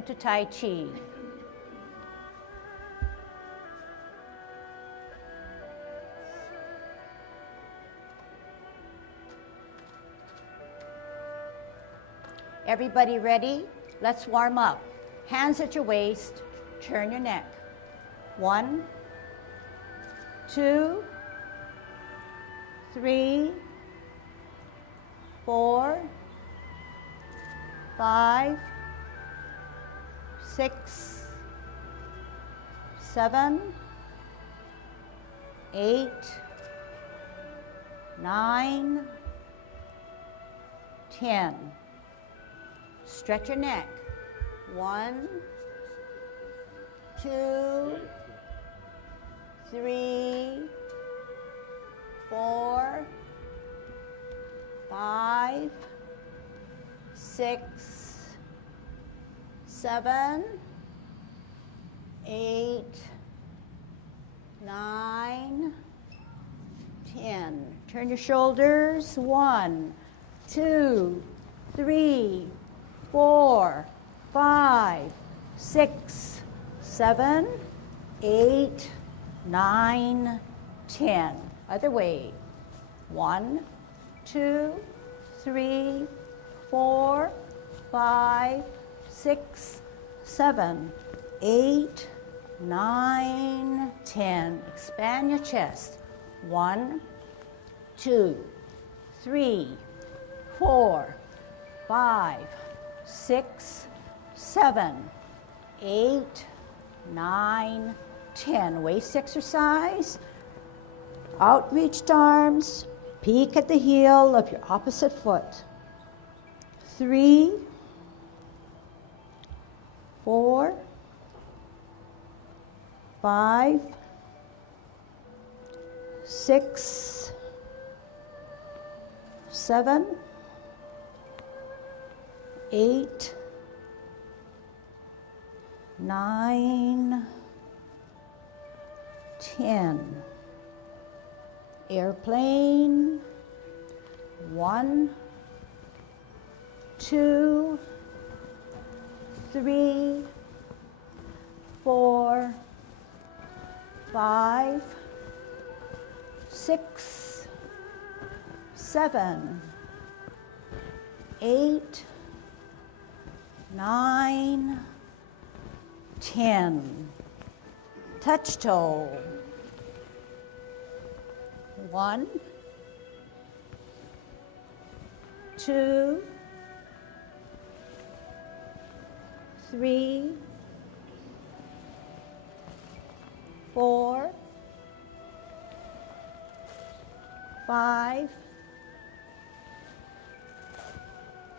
Welcome to Tai Chi. Everybody ready? Let's warm up. Hands at your waist, turn your neck. 1, 2, 3, 4, 5, 6, 7, 8, 9, 10. Stretch your neck. 1, 2, 3, 4, 5, 6, 7, 8, 9, 10. Turn your shoulders. 1, 2, 3, 4, 5, 6, 7, 8, 9, 10. Other way. 1, 2, 3, 4, 5, 6, 7, 8, 9, 10. Expand your chest. 1, 2, 3, 4, 5, 6, 7, 8, 9, 10. Waist exercise. Outreached arms. Peek at the heel of your opposite foot. 3, 4, 5, 6, 7, 8, 9, 10. Airplane. 1, 2, 3, 4, 5, 6, 7, 8, 9, 10. Touch toe. 1, 2, 3, 4, 5,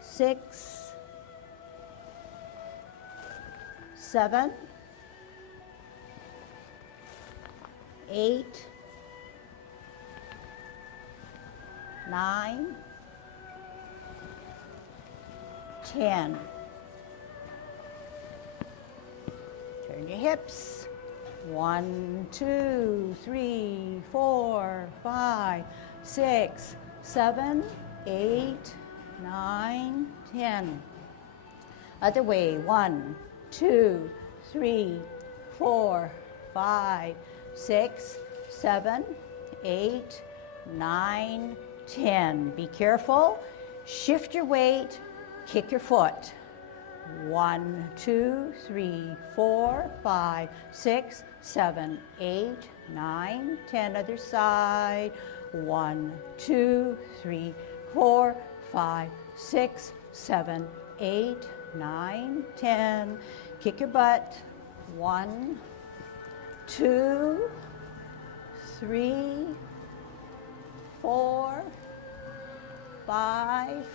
6, 7, 8, 9, 10. Turn your hips. 1, 2, 3, 4, 5, 6, 7, 8, 9, 10. Other way. 1, 2, 3, 4, 5, 6, 7, 8, 9, 10. Be careful. Shift your weight. Kick your foot. 1, 2, 3, 4, 5, 6, 7, 8, 9, 10. Other side. 1, 2, 3, 4, 5, 6, 7, 8, 9, 10. Kick your butt. 1, 2, 3, 4, 5,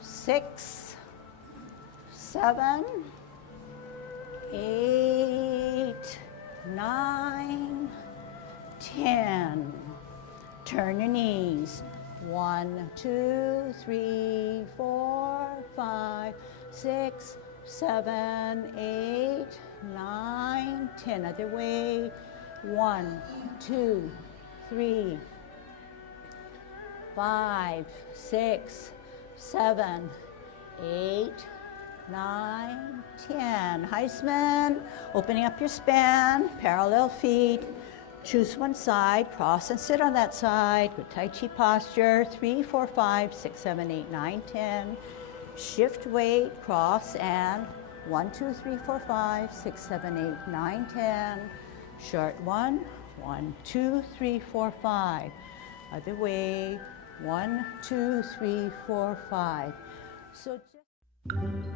6, 7, 8, 9, 10. Turn your knees. 1, 2, 3, 4, 5, 6, 7, 8, 9, 10. Other way. 1, 2, 3, 5, 6, 7, 8, 9, 10. Heisman, opening up your span, parallel feet. Choose one side, cross and sit on that side. Good Tai Chi posture. 3, 4, 5, 6, 7, 8, 9, 10. Shift weight, cross and 1, 2, 3, 4, 5, 6, 7, 8, 9, 10. Short 1, 1, 2, 3, 4, 5. Other way, 1, 2, 3, 4, 5. So just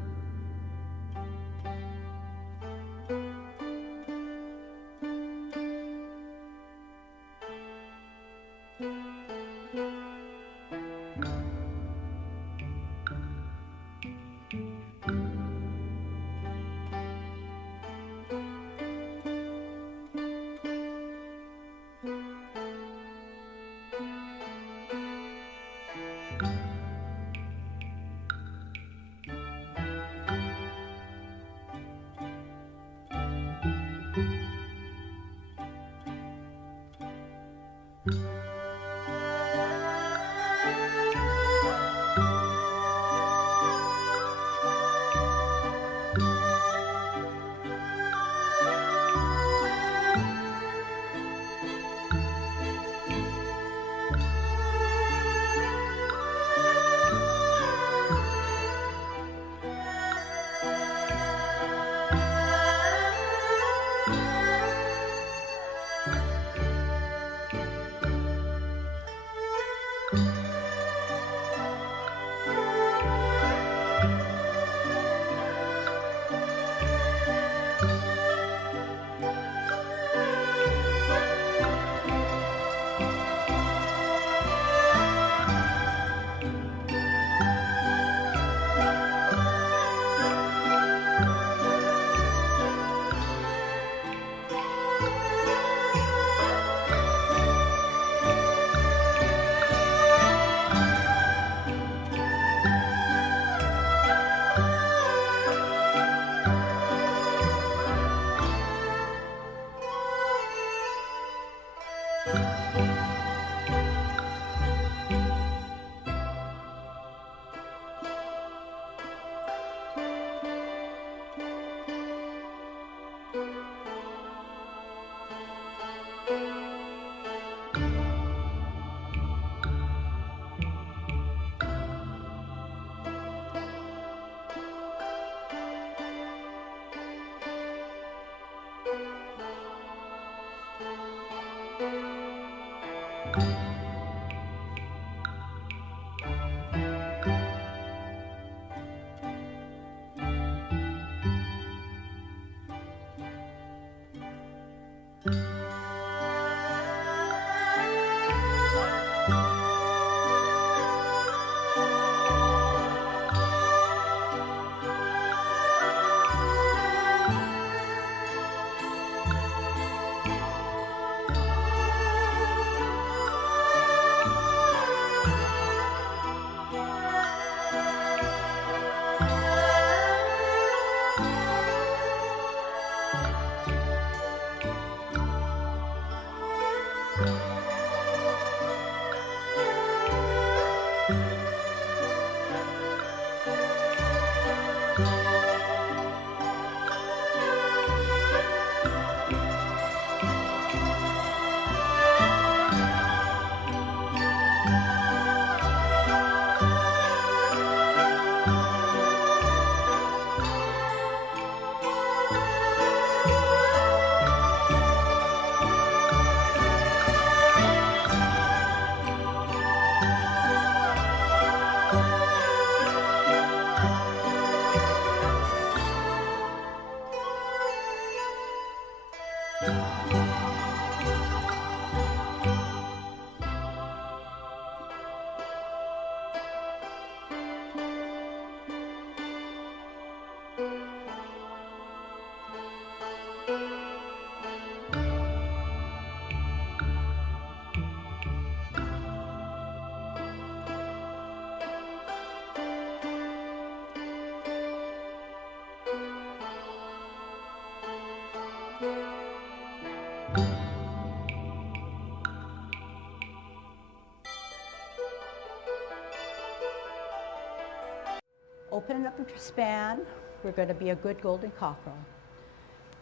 Open up your span. We're going to be a good golden cockerel.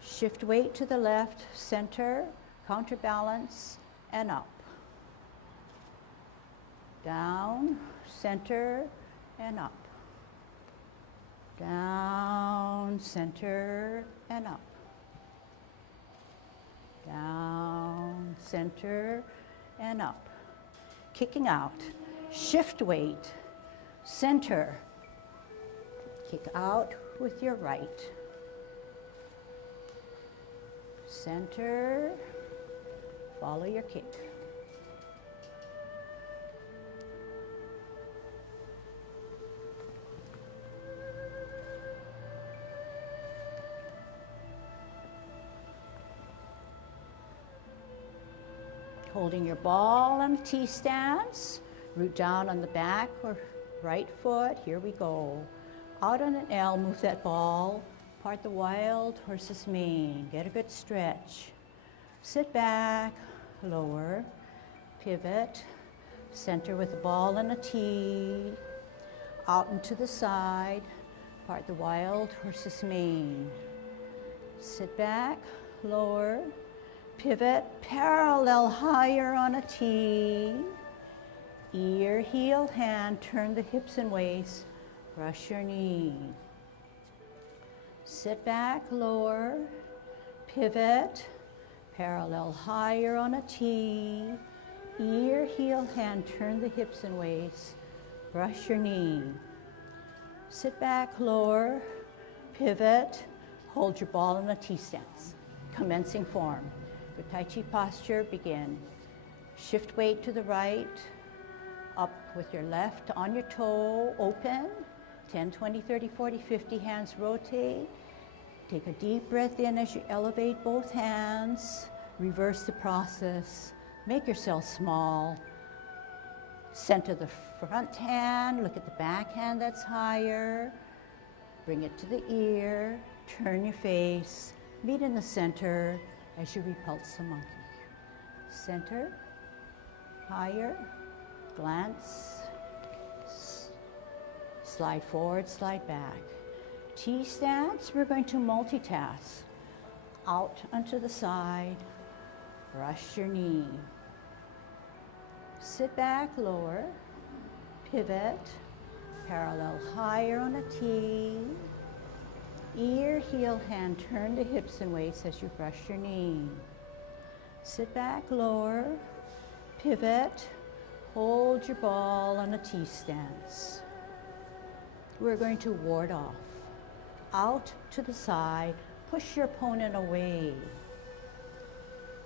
Shift weight to the left, center, counterbalance, and up. Down, center, and up. Down, center, and up. Down, center, and up. Kicking out. Shift weight, center. Kick out with your right. Center, follow your kick. Holding your ball on a T stance, root down on the back or right foot, here we go. Out on an L, move that ball, part the wild horse's mane, get a good stretch. Sit back, lower, pivot, center with the ball and a T, out and to the side, part the wild horse's mane. Sit back, lower, pivot, parallel higher on a T, ear, heel, hand, turn the hips and waist, brush your knee. Sit back, lower, pivot, parallel higher on a T, ear, heel, hand, turn the hips and waist, brush your knee. Sit back, lower, pivot, hold your ball in a T stance. Commencing form. Good Tai Chi posture, begin. Shift weight to the right, up with your left on your toe, open. 10, 20, 30, 40, 50, hands rotate. Take a deep breath in as you elevate both hands. Reverse the process. Make yourself small. Center the front hand, look at the back hand that's higher. Bring it to the ear, turn your face, meet in the center as you repulse the monkey. Center, higher, glance, slide forward, slide back. T stance, we're going to multitask. Out onto the side, brush your knee. Sit back, lower, pivot, parallel higher on a T, ear, heel, hand, turn the hips and waist as you brush your knee. Sit back, lower, pivot, hold your ball on a T stance. We're going to ward off. Out to the side, push your opponent away.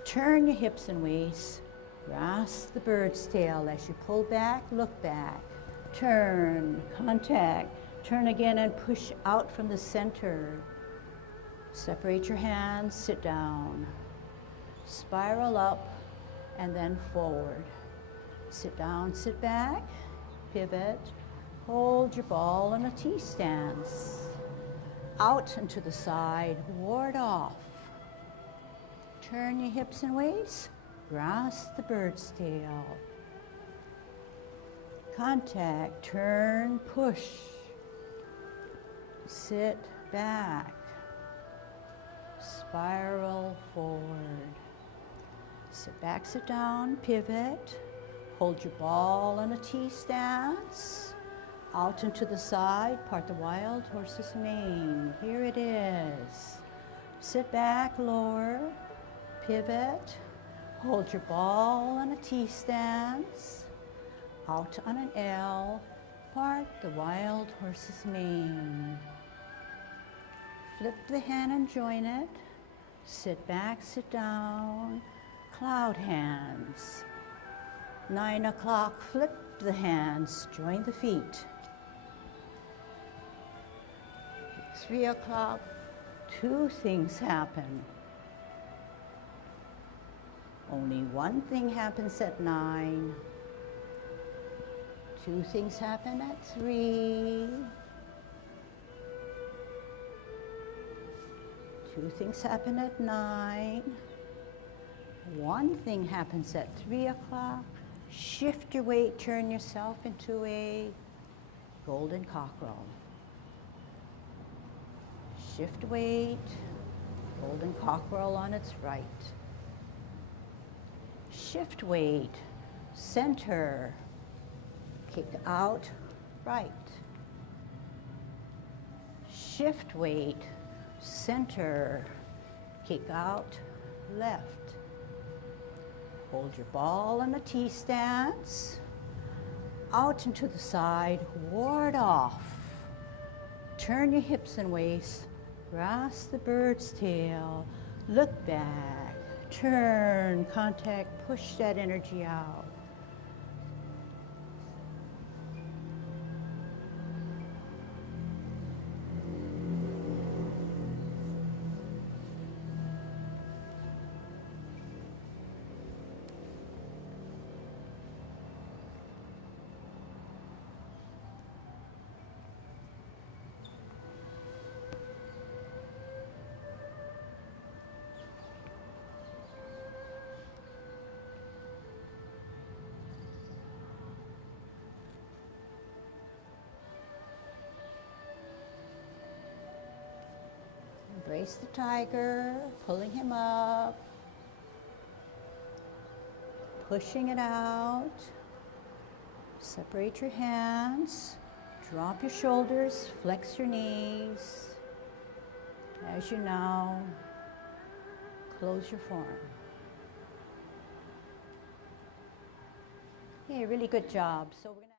Turn your hips and waist, grasp the bird's tail as you pull back, look back. Turn, contact, turn again and push out from the center. Separate your hands, sit down. Spiral up and then forward. Sit down, sit back, pivot, hold your ball in a T stance. Out and to the side, ward off. Turn your hips and waist, grasp the bird's tail. Contact, turn, push. Sit back. Spiral forward. Sit back, sit down, pivot. Hold your ball in a T stance. Out and to the side, part the wild horse's mane. Here it is. Sit back, lower, pivot. Hold your ball in a T stance. Out on an L, part the wild horse's mane. Flip the hand and join it. Sit back, sit down. Cloud hands. 9 o'clock, flip the hands, join the feet. 3 o'clock, two things happen. Only one thing happens at 9. Two things happen at 3. Two things happen at 9. One thing happens at 3 o'clock. Shift your weight, turn yourself into a golden cockerel. Shift weight, golden cockerel on its right. Shift weight, center, kick out, right. Shift weight, center, kick out, left. Hold your ball in the T stance. Out and to the side, ward off. Turn your hips and waist, grasp the bird's tail, look back, turn, contact, push that energy out. Embrace the tiger, pulling him up, pushing it out. Separate your hands, drop your shoulders, flex your knees. As you now close your form. Okay, really good job. So we're gonna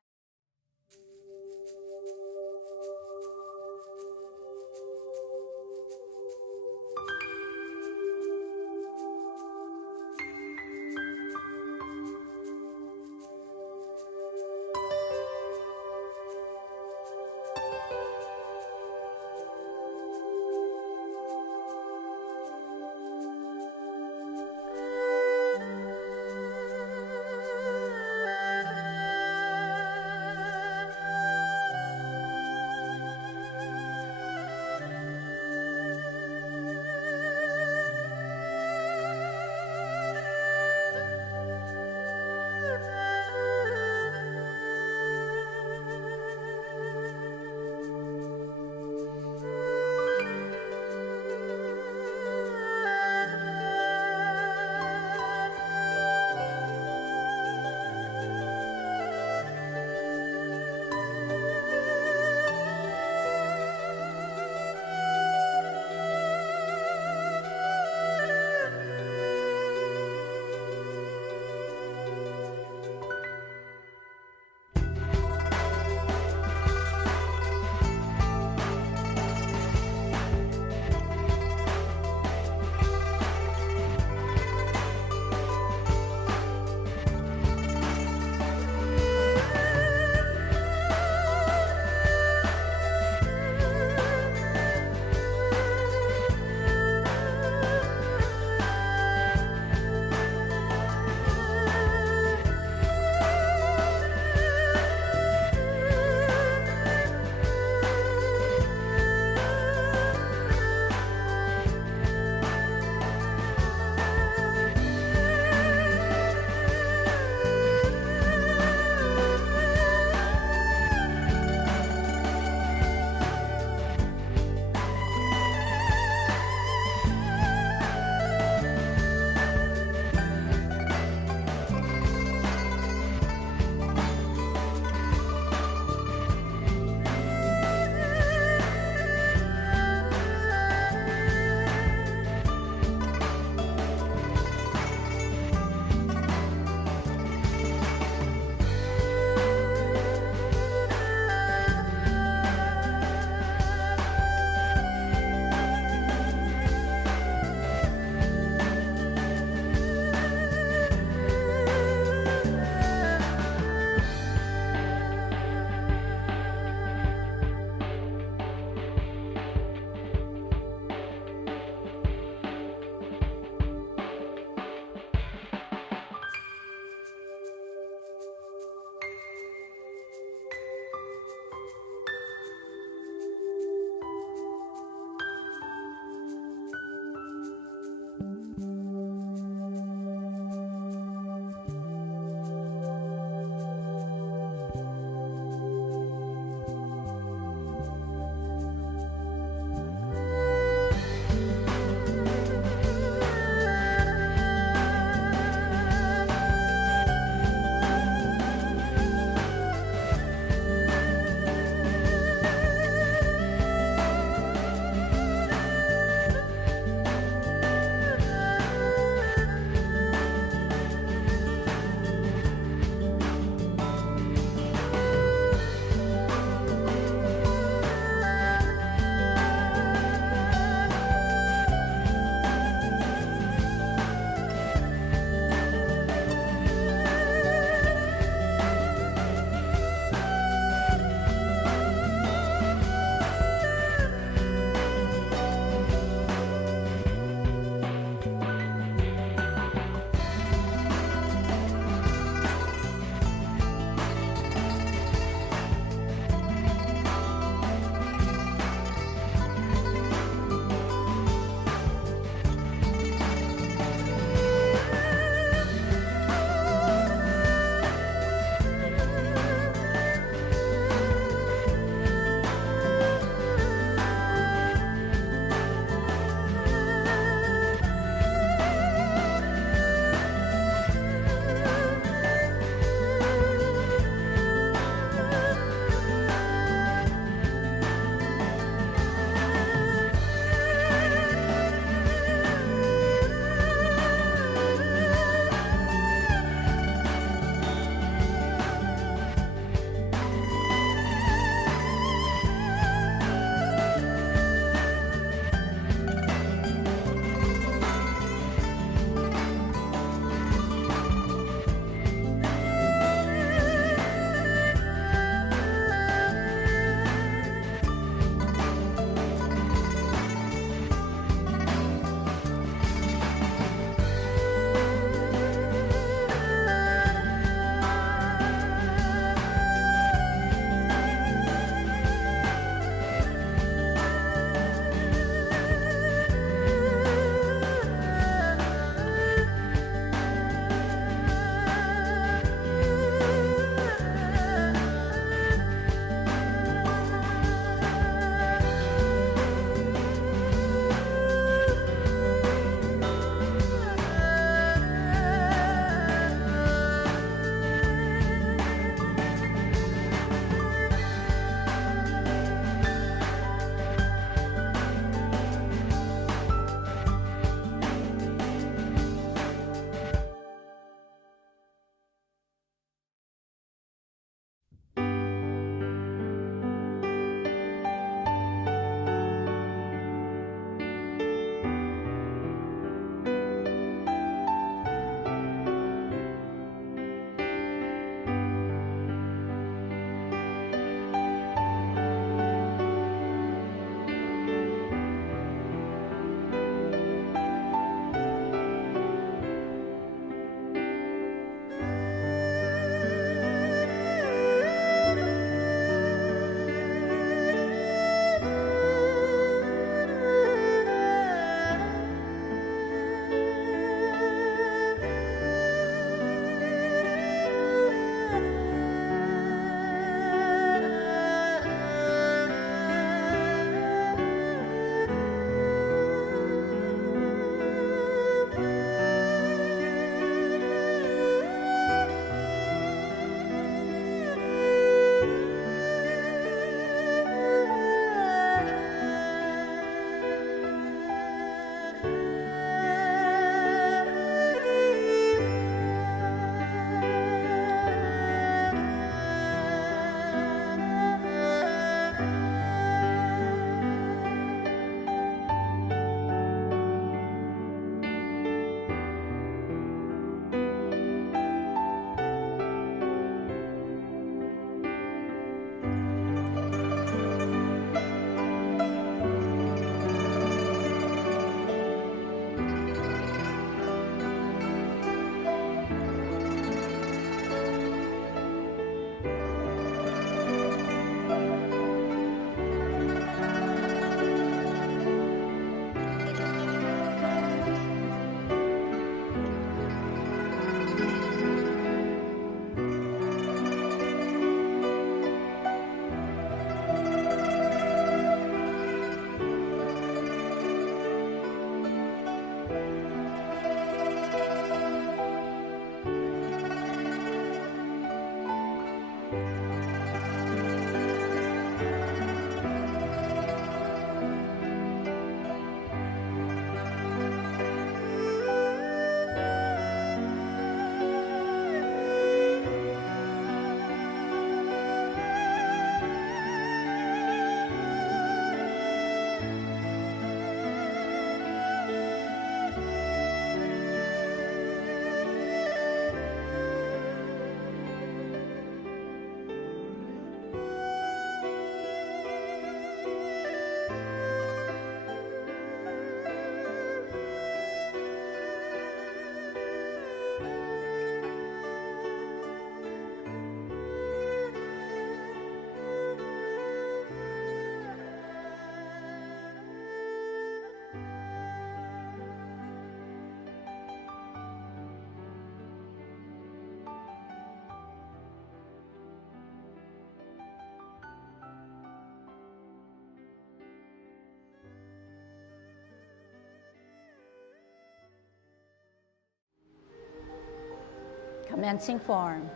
Commencing form.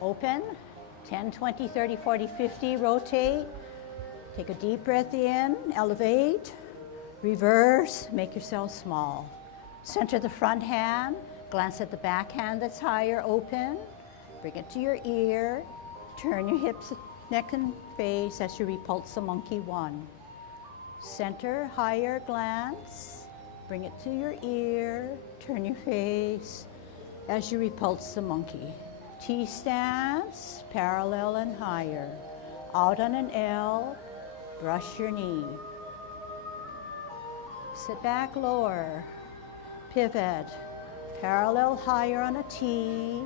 Open, 10, 20, 30, 40, 50, rotate. Take a deep breath in, elevate, reverse, make yourself small. Center the front hand, glance at the back hand that's higher, open. Bring it to your ear, turn your hips, neck and face as you repulse the monkey one. Center, higher, glance, bring it to your ear, turn your face as you repulse the monkey. T stance, parallel and higher. Out on an L, brush your knee. Sit back, lower, pivot, parallel, higher on a T.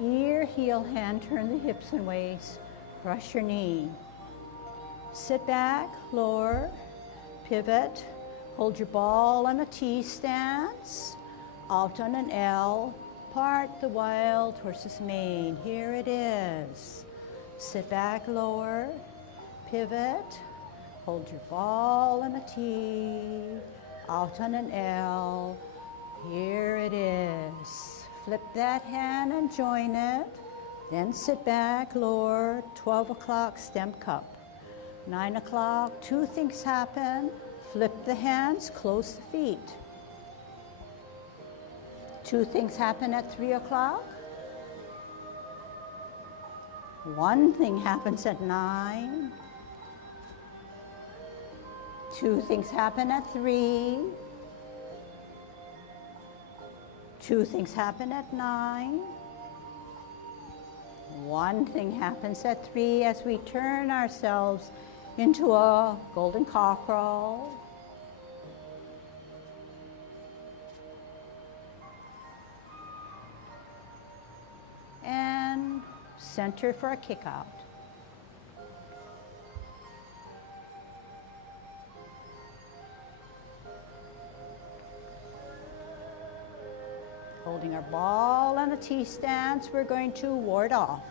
Ear, heel, hand, turn the hips and waist, brush your knee. Sit back, lower, pivot, hold your ball on a T stance, out on an L, part the wild horse's mane. Here it is. Sit back, lower, pivot, hold your ball on a T, out on an L. Here it is. Flip that hand and join it. Then sit back, lower, 12 o'clock, stem cup. 9 o'clock, two things happen. Flip the hands, close the feet. Two things happen at 3 o'clock. One thing happens at 9. Two things happen at 3. Two things happen at 9. One thing happens at 3 as we turn ourselves into a golden cockerel. And center for a kick out. Holding our ball on a T stance, we're going to ward off.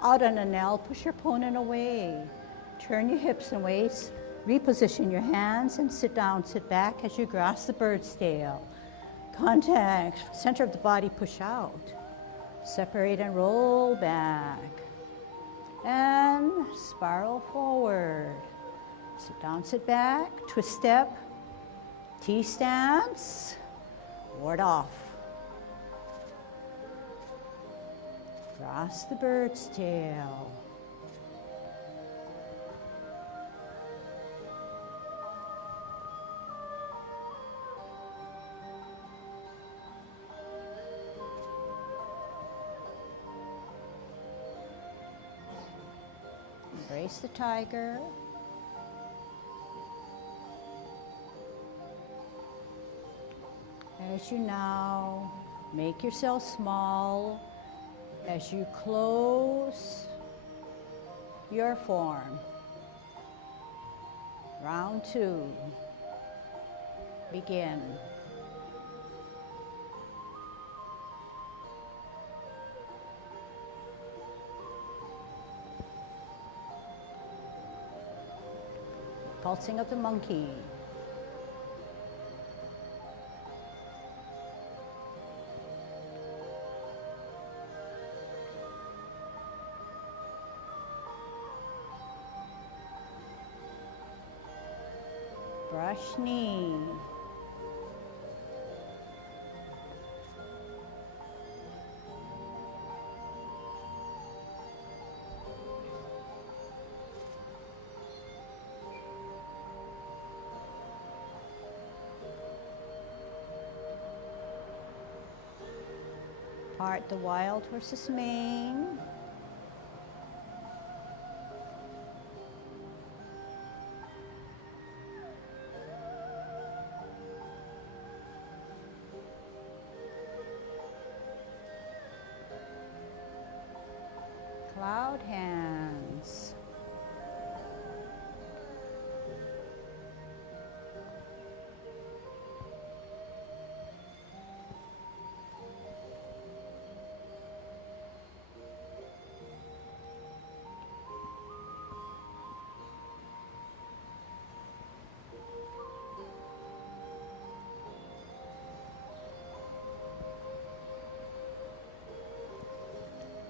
Out on an L, push your opponent away. Turn your hips and waist, reposition your hands and sit down, sit back as you grasp the bird's tail. Contact, center of the body, push out. Separate and roll back. And spiral forward. Sit down, sit back, twist step, T stance, ward off. Cross the bird's tail. Embrace the tiger. As you now make yourself small, as you close your form. Round 2. Begin. Pulsing of the monkey. Brush knee. Part the wild horse's mane. Cloud hands.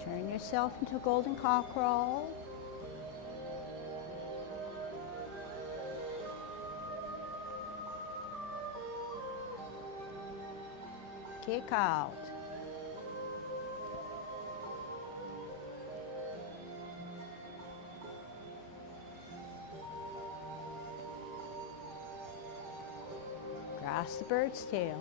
Turn yourself into a golden cockerel. Kick out. Grasp the bird's tail.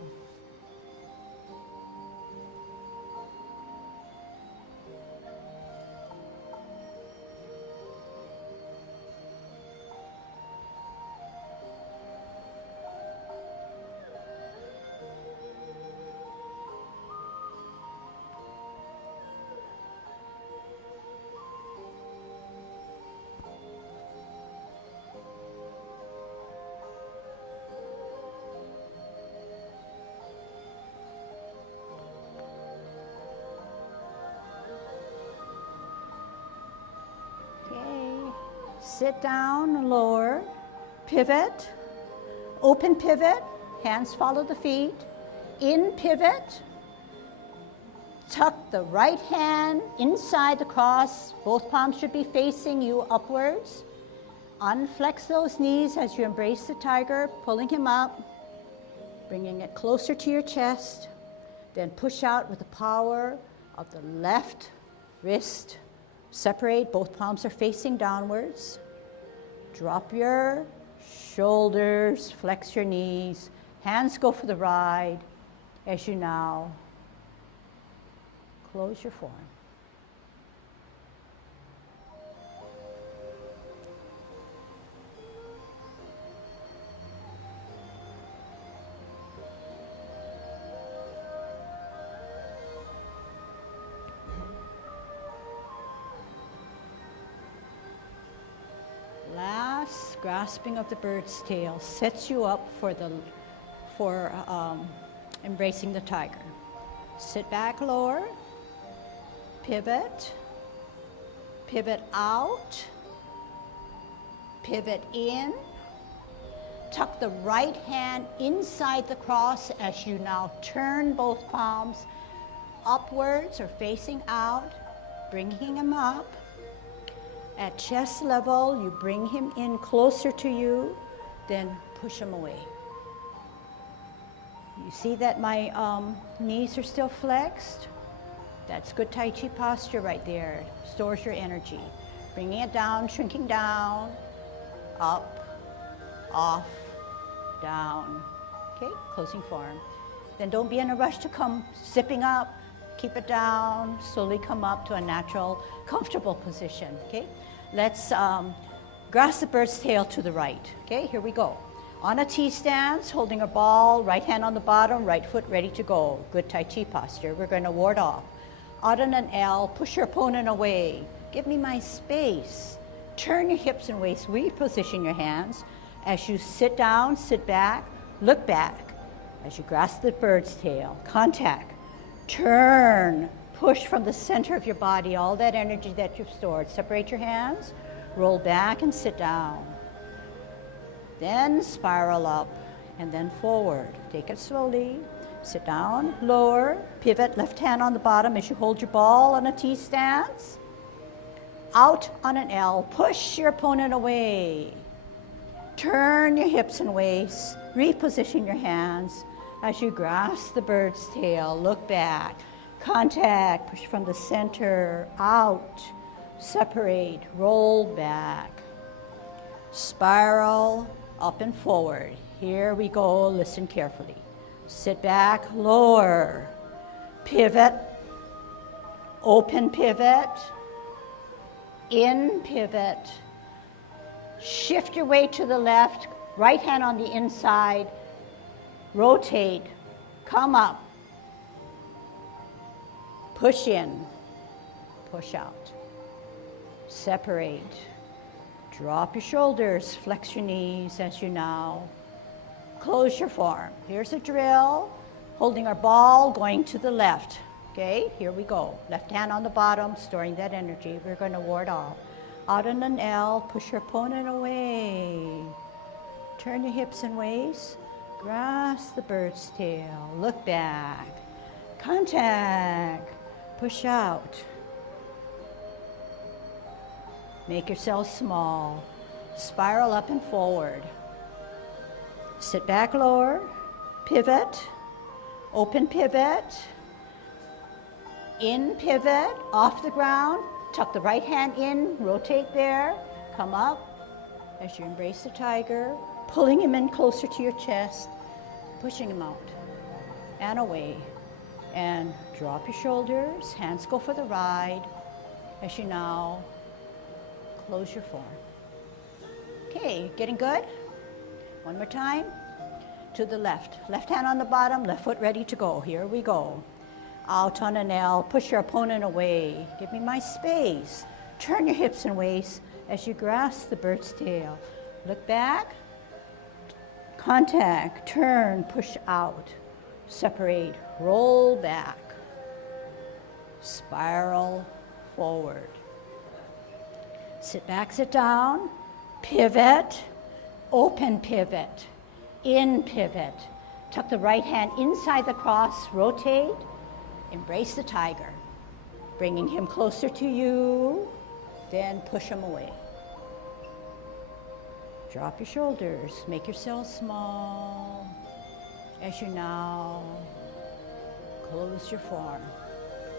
Sit down, lower, pivot, open pivot, hands follow the feet, in pivot, tuck the right hand inside the cross, both palms should be facing you upwards, unflex those knees as you embrace the tiger, pulling him up, bringing it closer to your chest, then push out with the power of the left wrist. Separate, both palms are facing downwards. Drop your shoulders, flex your knees, hands go for the ride as you now close your form. Last grasping of the bird's tail sets you up for embracing the tiger. Sit back, lower, pivot, pivot out, pivot in, tuck the right hand inside the cross as you now turn both palms upwards or facing out, bringing him up. At chest level, you bring him in closer to you, then push him away. You see that my knees are still flexed? That's good Tai Chi posture right there. Stores your energy. Bringing it down, shrinking down, up, off, down. Okay, closing form. Then don't be in a rush to come zipping up. Keep it down, slowly come up to a natural, comfortable position, okay? Let's grasp the bird's tail to the right, okay? Here we go. On a T stance, holding a ball, right hand on the bottom, right foot ready to go. Good Tai Chi posture. We're going to ward off. Out on an L, push your opponent away. Give me my space. Turn your hips and waist, reposition your hands. As you sit down, sit back, look back. As you grasp the bird's tail, contact. Turn, push from the center of your body, all that energy that you've stored. Separate your hands, roll back and sit down. Then spiral up and then forward. Take it slowly. Sit down, lower, pivot, left hand on the bottom as you hold your ball on a T stance. Out on an L, push your opponent away. Turn your hips and waist, reposition your hands as you grasp the bird's tail. Look back, contact, push from the center, out, separate, roll back, spiral, up and forward. Here we go, listen carefully. Sit back, lower, pivot, open pivot, in pivot, shift your weight to the left, right hand on the inside, rotate, come up, push in, push out, separate, drop your shoulders, flex your knees as you now close your form. Here's a drill, holding our ball, going to the left. Okay, here we go. Left hand on the bottom, storing that energy. We're going to ward off. Out on an L, push your opponent away. Turn your hips and waist. Grasp the bird's tail. Look back. Contact. Push out. Make yourself small. Spiral up and forward. Sit back, lower. Pivot. Open pivot. In pivot, off the ground, tuck the right hand in, rotate there, come up as you embrace the tiger, pulling him in closer to your chest, pushing him out and away. And drop your shoulders, hands go for the ride as you now close your form. Okay, getting good? One more time. To the left. Left hand on the bottom, left foot ready to go. Here we go. Out on an L, push your opponent away. Give me my space. Turn your hips and waist as you grasp the bird's tail. Look back, contact, turn, push out, separate, roll back, spiral forward. Sit back, sit down, pivot, open pivot, in pivot. Tuck the right hand inside the cross, rotate, embrace the tiger, bringing him closer to you, then push him away. Drop your shoulders, make yourself small as you now close your form.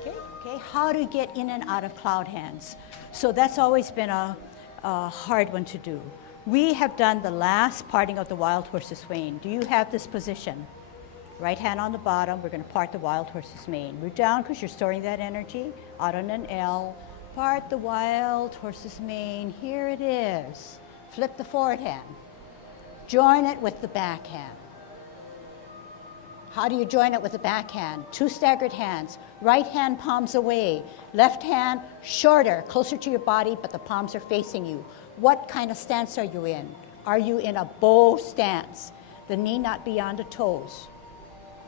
Okay, how to get in and out of cloud hands. So that's always been a hard one to do. We have done the last parting of the wild horse's mane. Do you have this position? Right hand on the bottom, we're going to part the wild horse's mane. Root down because you're storing that energy. Out on an L, part the wild horse's mane. Here it is. Flip the forward hand. Join it with the back hand. How do you join it with the back hand? Two staggered hands. Right hand palms away. Left hand shorter, closer to your body, but the palms are facing you. What kind of stance are you in? Are you in a bow stance? The knee not beyond the toes.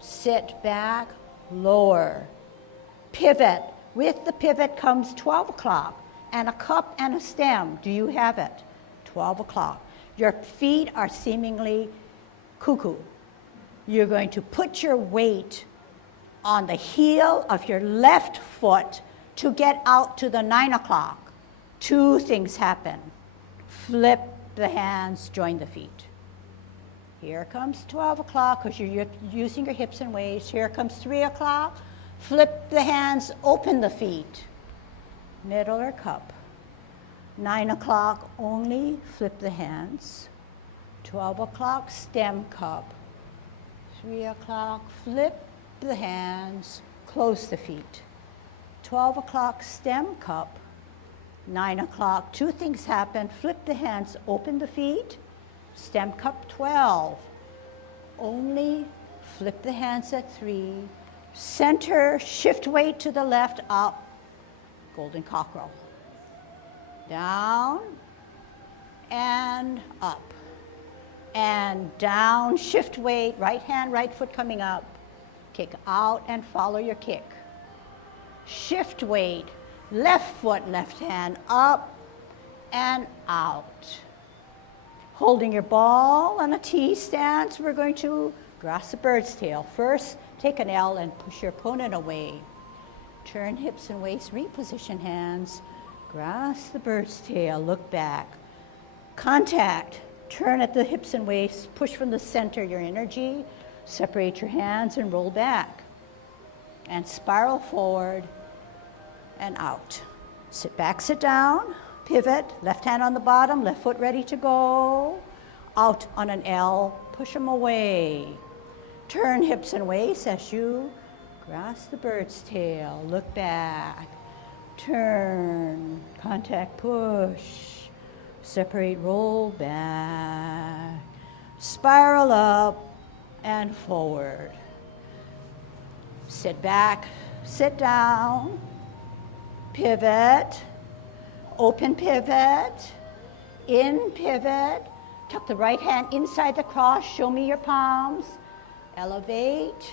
Sit back, lower. Pivot. With the pivot comes 12 o'clock and a cup and a stem. Do you have it? 12 o'clock. Your feet are seemingly cuckoo. You're going to put your weight on the heel of your left foot to get out to the 9 o'clock. Two things happen. Flip the hands, join the feet. Here comes 12 o'clock because you're using your hips and waist. Here comes 3 o'clock. Flip the hands, open the feet. Middle or cup. 9 o'clock only, flip the hands. 12 o'clock, stem cup. 3 o'clock, flip the hands, close the feet. 12 o'clock, stem cup. 9 o'clock, two things happen. Flip the hands, open the feet. Stem cup 12. Only flip the hands at 3. Center, shift weight to the left, up. Golden cockerel. Down and up. And down, shift weight, right hand, right foot coming up. Kick out and follow your kick. Shift weight, left foot, left hand, up and out. Holding your ball on a T stance, we're going to grasp the bird's tail. First, take an L and push your opponent away. Turn hips and waist, reposition hands. Grasp the bird's tail, look back. Contact, Turn at the hips and waist, push from the center your energy, separate your hands and roll back. And spiral forward and out. Sit back, sit down, pivot, left hand on the bottom, left foot ready to go. Out on an L, push them away. Turn hips and waist as you grasp the bird's tail, look back. Turn, contact, push. Separate, roll back. Spiral up and forward. Sit back, sit down, pivot, open pivot, in pivot. Tuck the right hand inside the cross, show me your palms. Elevate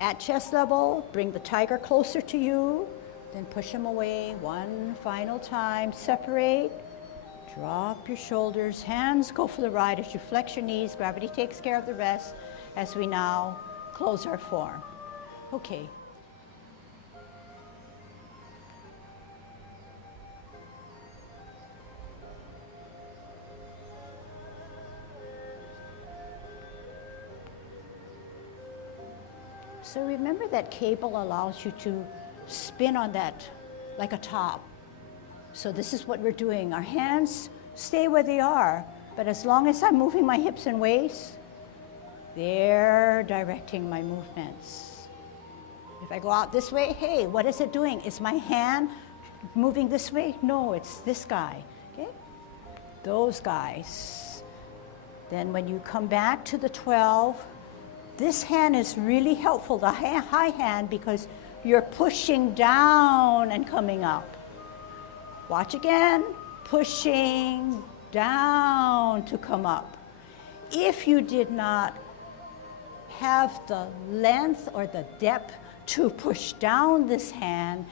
at chest level, bring the tiger closer to you, then push him away one final time. Separate, drop your shoulders, hands go for the ride as you flex your knees. Gravity takes care of the rest as we now close our form. Okay. So remember that cable allows you to spin on that like a top. So this is what we're doing. Our hands stay where they are, but as long as I'm moving my hips and waist, they're directing my movements. If I go out this way, hey, what is it doing? Is my hand moving this way? No, it's this guy, okay? Those guys. Then when you come back to the 12, this hand is really helpful, the high hand, because you're pushing down and coming up. Watch again, pushing down to come up. If you did not have the length or the depth to push down this hand,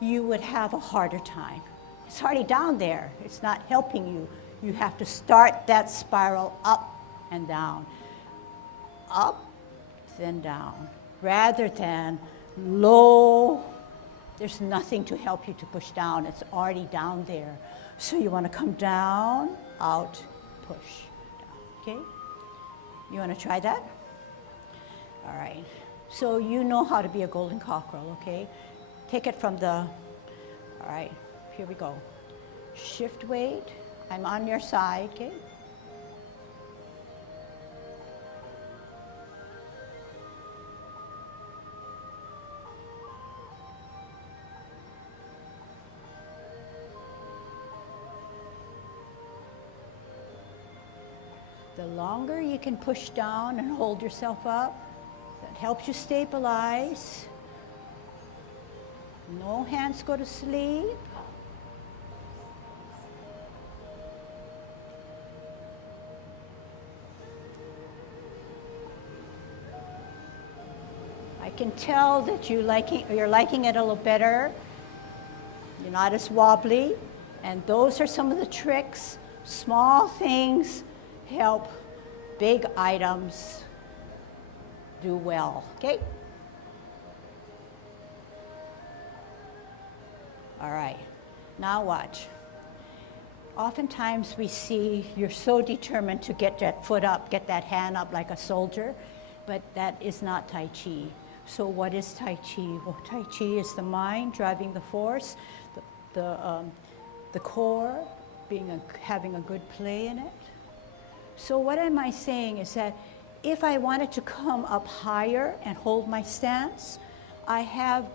you would have a harder time. It's already down there. It's not helping you. You have to start that spiral up and down. Up, then down. Rather than low, there's nothing to help you to push down. It's already down there. So you want to come down, out, push, down, okay? You want to try that? All right. So you know how to be a golden cockerel, okay? Take it from the, all right, here we go. Shift weight. I'm on your side, okay? The longer you can push down and hold yourself up, that helps you stabilize. No hands go to sleep. I can tell that you're liking it a little better. You're not as wobbly. And those are some of the tricks. Small things help big items do well, okay? All right, now watch. Oftentimes we see you're so determined to get that foot up, get that hand up like a soldier, but that is not Tai Chi. So what is Tai Chi? Well, Tai Chi is the mind driving the force, the core having a good play in it. So what am I saying is that if I wanted to come up higher and hold my stance, I have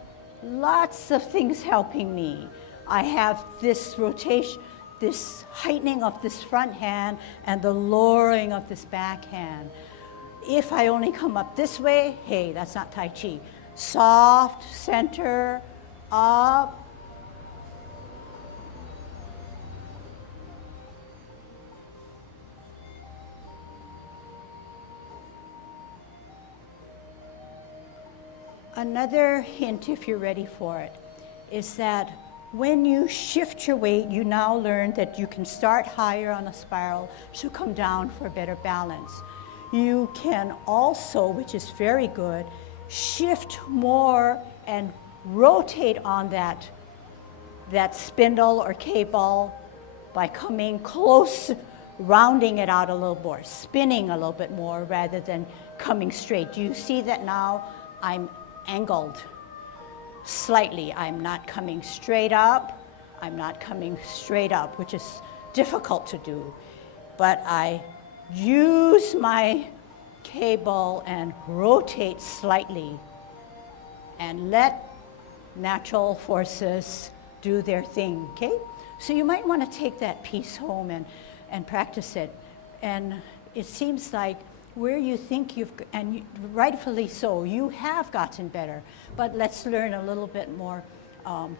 lots of things helping me. I have this rotation, this heightening of this front hand and the lowering of this back hand. If I only come up this way, hey, that's not Tai Chi. Soft, center, up. Another hint, if you're ready for it, is that when you shift your weight, you now learn that you can start higher on a spiral to come down for better balance. You can also, which is very good, shift more and rotate on that spindle or cable by coming close rounding it out a little more, spinning a little bit more rather than coming straight. Do you see that now I'm angled slightly? I'm not coming straight up. I'm not coming straight up, which is difficult to do. But I use my cable and rotate slightly and let natural forces do their thing, okay? So you might want to take that piece home and practice it. And it seems like where you think and rightfully so, you have gotten better, but let's learn a little bit more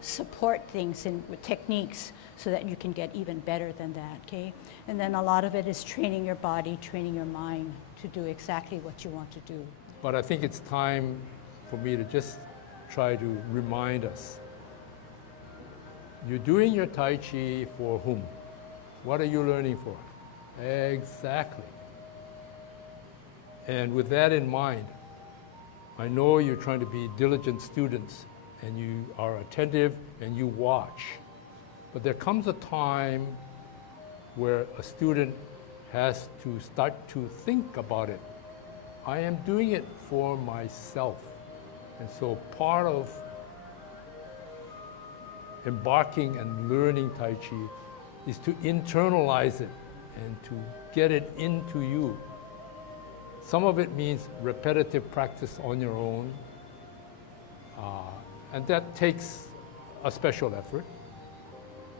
support things with techniques so that you can get even better than that, okay? And then a lot of it is training your body, training your mind to do exactly what you want to do. But I think it's time for me to just try to remind us. You're doing your Tai Chi for whom? What are you learning for? Exactly. And with that in mind, I know you're trying to be diligent students and you are attentive and you watch. But there comes a time where a student has to start to think about it. I am doing it for myself. And so part of embarking and learning Tai Chi is to internalize it and to get it into you. Some of it means repetitive practice on your own, and that takes a special effort.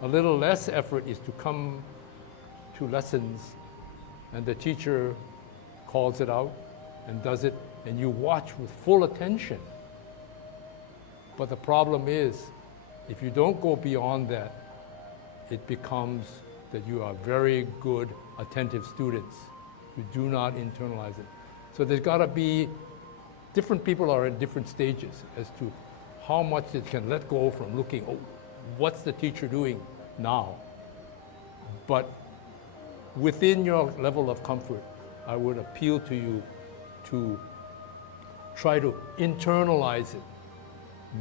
A little less effort is to come to lessons and the teacher calls it out and does it, and you watch with full attention. But the problem is, if you don't go beyond that, it becomes that you are very good, attentive students. You do not internalize it. So there's got to be, different people are at different stages as to how much it can let go from looking, oh, what's the teacher doing now? But within your level of comfort, I would appeal to you to try to internalize it.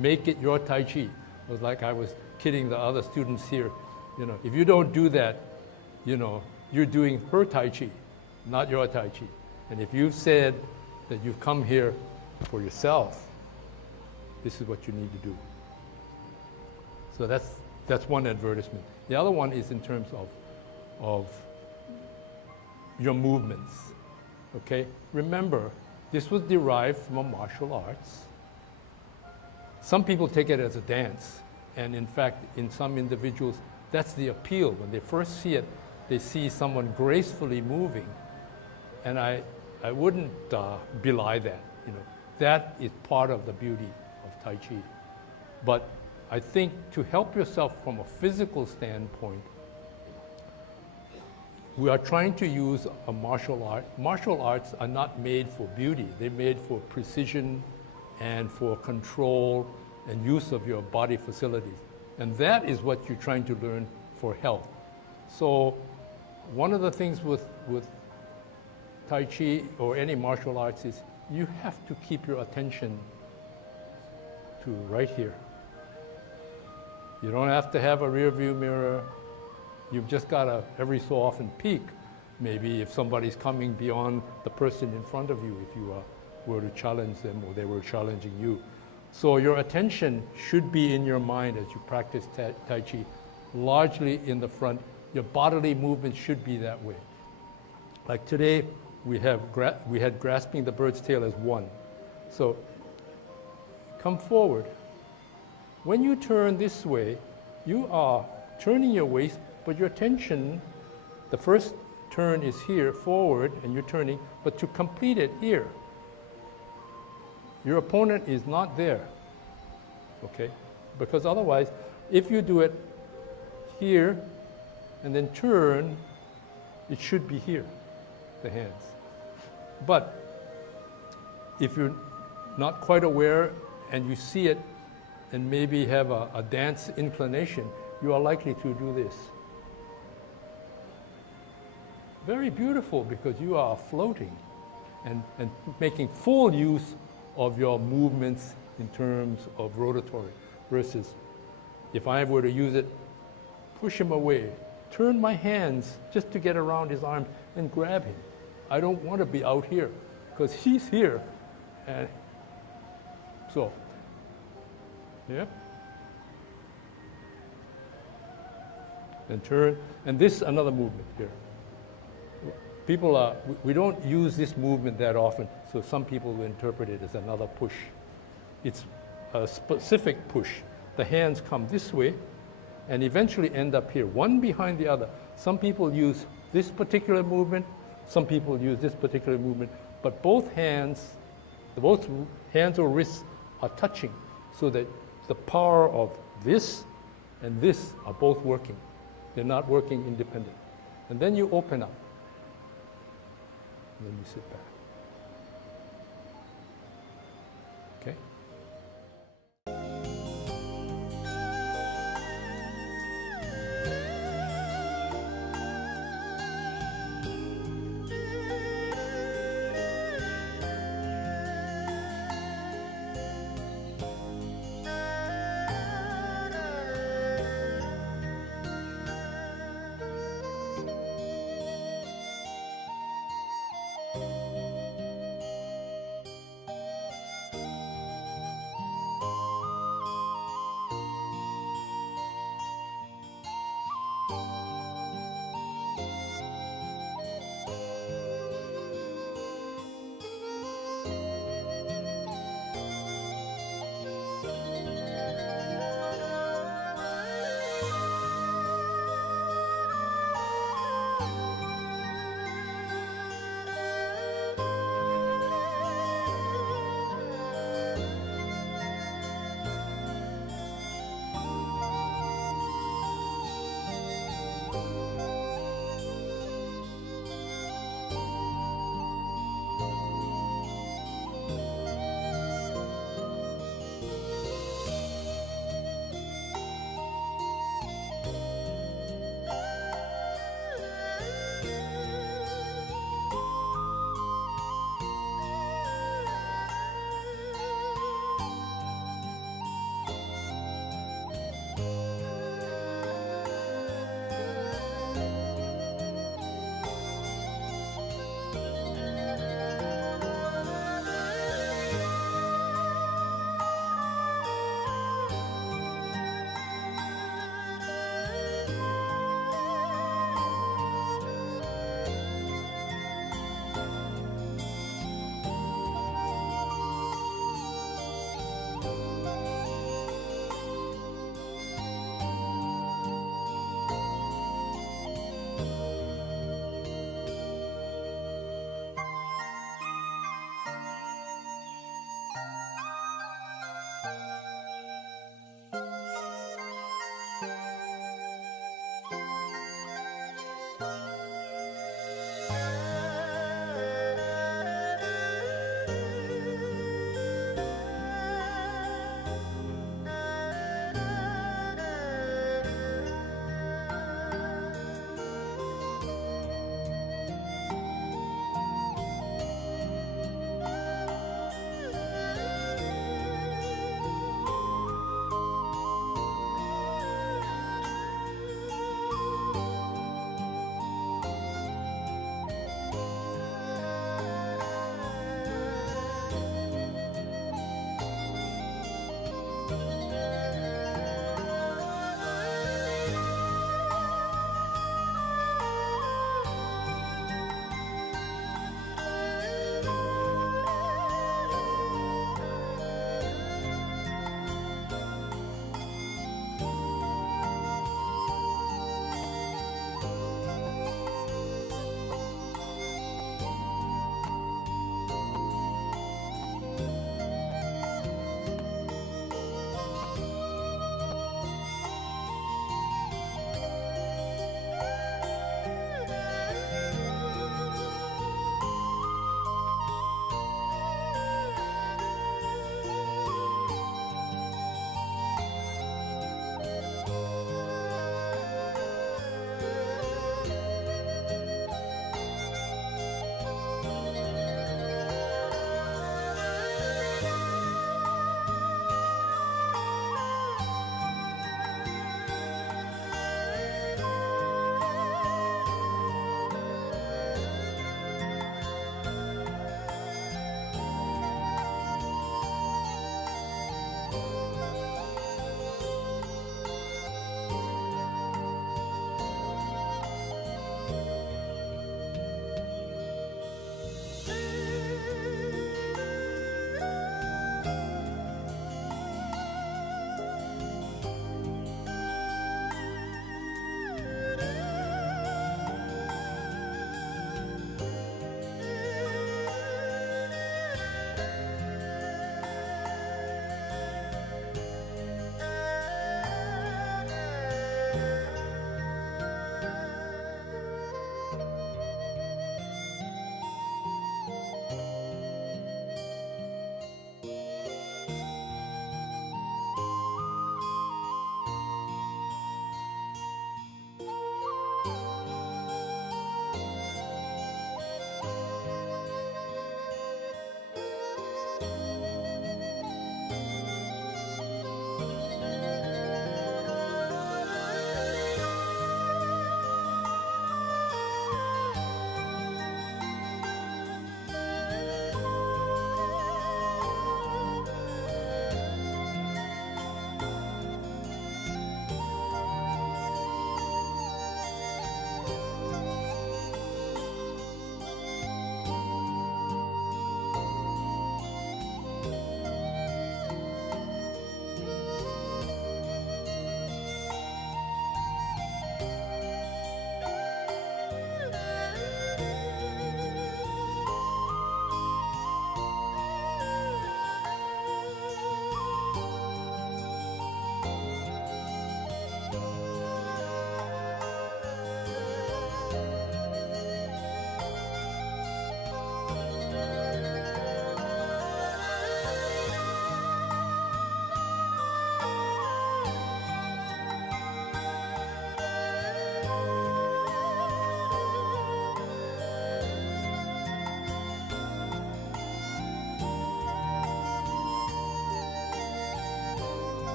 Make it your Tai Chi. It was like I was kidding the other students here. You know, if you don't do that, you know, you're doing her Tai Chi, not your Tai Chi. And if you've said that you've come here for yourself, this is what you need to do. So that's one advertisement. The other one is in terms of your movements, okay? Remember, this was derived from a martial arts. Some people take it as a dance, and in fact, in some individuals, that's the appeal. When they first see it, they see someone gracefully moving, and I wouldn't belie that. You know, that is part of the beauty of Tai Chi. But I think to help yourself from a physical standpoint, we are trying to use a martial art. Martial arts are not made for beauty. They're made for precision and for control and use of your body facilities. And that is what you're trying to learn for health. So one of the things with Tai Chi or any martial arts is you have to keep your attention to right here. You don't have to have a rear view mirror. You've just got to every so often peek, maybe if somebody's coming beyond the person in front of you, if you were to challenge them or they were challenging you. So your attention should be in your mind as you practice Tai Chi, largely in the front. Your bodily movement should be that way. Like today, we had grasping the bird's tail as one. So come forward. When you turn this way, you are turning your waist, but your attention, the first turn is here, forward, and you're turning, but to complete it here, your opponent is not there, okay? Because otherwise, if you do it here and then turn, it should be here, the hands. But if you're not quite aware and you see it and maybe have a dance inclination, you are likely to do this. Very beautiful, because you are floating and making full use of your movements in terms of rotatory, versus if I were to use it, push him away, turn my hands just to get around his arm and grab him. I don't want to be out here because he's here. And so, yeah. And turn, and this another movement here. We don't use this movement that often, so some people will interpret it as another push. It's a specific push. The hands come this way and eventually end up here, one behind the other. Some people use this particular movement, some people use this particular movement, but both hands or wrists are touching so that the power of this and this are both working. They're not working independent. And then you open up. And then you sit back.